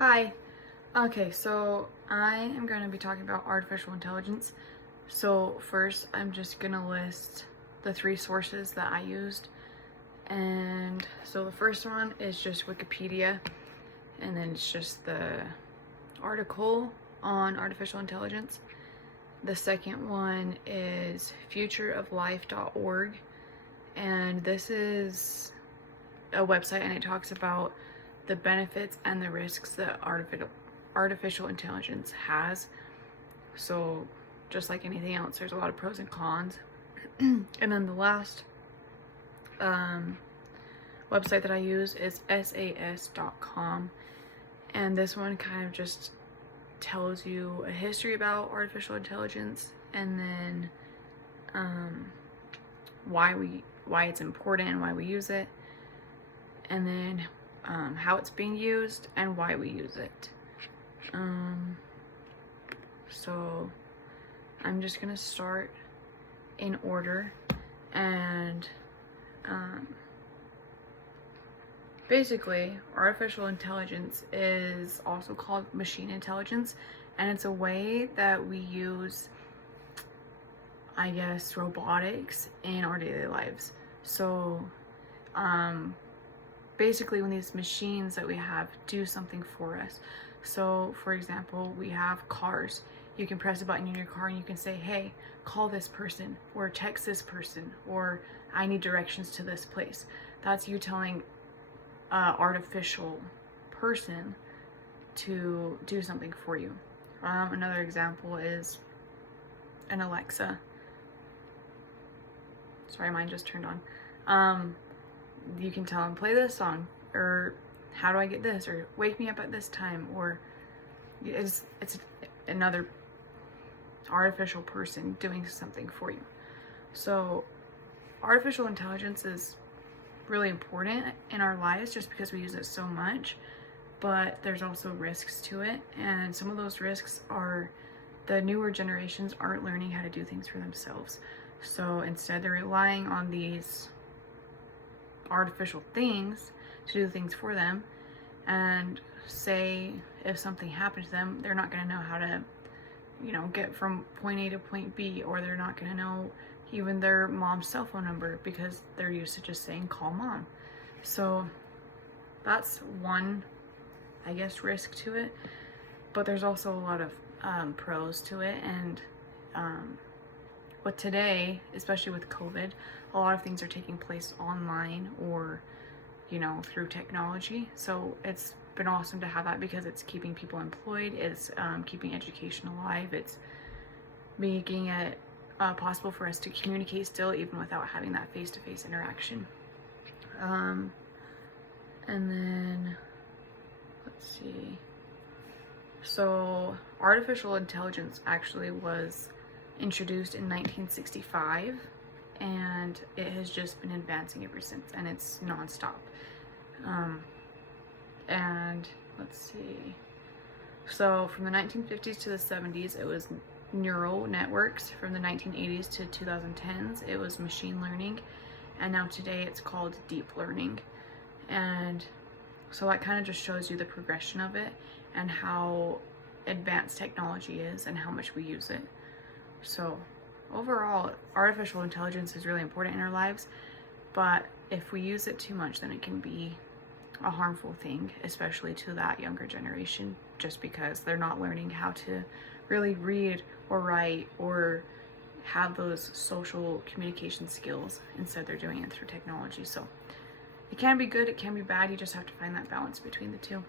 Hi. Okay, so I am going to be talking about artificial intelligence. So first, I'm just going to list the three sources that I used. And so the first one is just Wikipedia, and then it's just the article on artificial intelligence. The second one is futureoflife.org, and this is a website and it talks about the benefits and the risks that artificial intelligence has. So just like anything else, there's a lot of pros and cons. And then the last website that I use is SAS.com, and this one kind of just tells you a history about artificial intelligence, and then why it's important and why we use it, and then how it's being used and why we use it. So I'm just gonna start in order, and basically artificial intelligence is also called machine intelligence, and it's a way that we use, I guess, robotics in our daily lives. So basically when these machines that we have do something for us. So for example, we have cars. You can press a button in your car and you can say, hey, call this person or text this person, or I need directions to this place. That's you telling an artificial person to do something for you. Another example is an Alexa. Sorry, mine just turned on. You can tell them, play this song, or how do I get this, or wake me up at this time, or it's another artificial person doing something for you. So artificial intelligence is really important in our lives just because we use it so much, but there's also risks to it, and some of those risks are the newer generations aren't learning how to do things for themselves. So instead they're relying on these artificial things to do things for them, and say if something happened to them, they're not going to know how to, get from point A to point B, or they're not going to know even their mom's cell phone number because they're used to just saying call mom. So that's one, I guess, risk to it, but there's also a lot of pros to it. And but today, especially with COVID, a lot of things are taking place online or, through technology. So it's been awesome to have that because it's keeping people employed, it's keeping education alive, it's making it possible for us to communicate still even without having that face-to-face interaction. And then, let's see. So artificial intelligence actually was introduced in 1965, and it has just been advancing ever since, and it's nonstop. And let's see. So from the 1950s to the 70s, it was neural networks. From the 1980s to 2010s, it was machine learning, and now today it's called deep learning. And so that kind of just shows you the progression of it and how advanced technology is and how much we use it. So overall, artificial intelligence is really important in our lives, but if we use it too much, then it can be a harmful thing, especially to that younger generation, just because they're not learning how to really read or write or have those social communication skills. Instead, they're doing it through technology. So it can be good, it can be bad. You just have to find that balance between the two.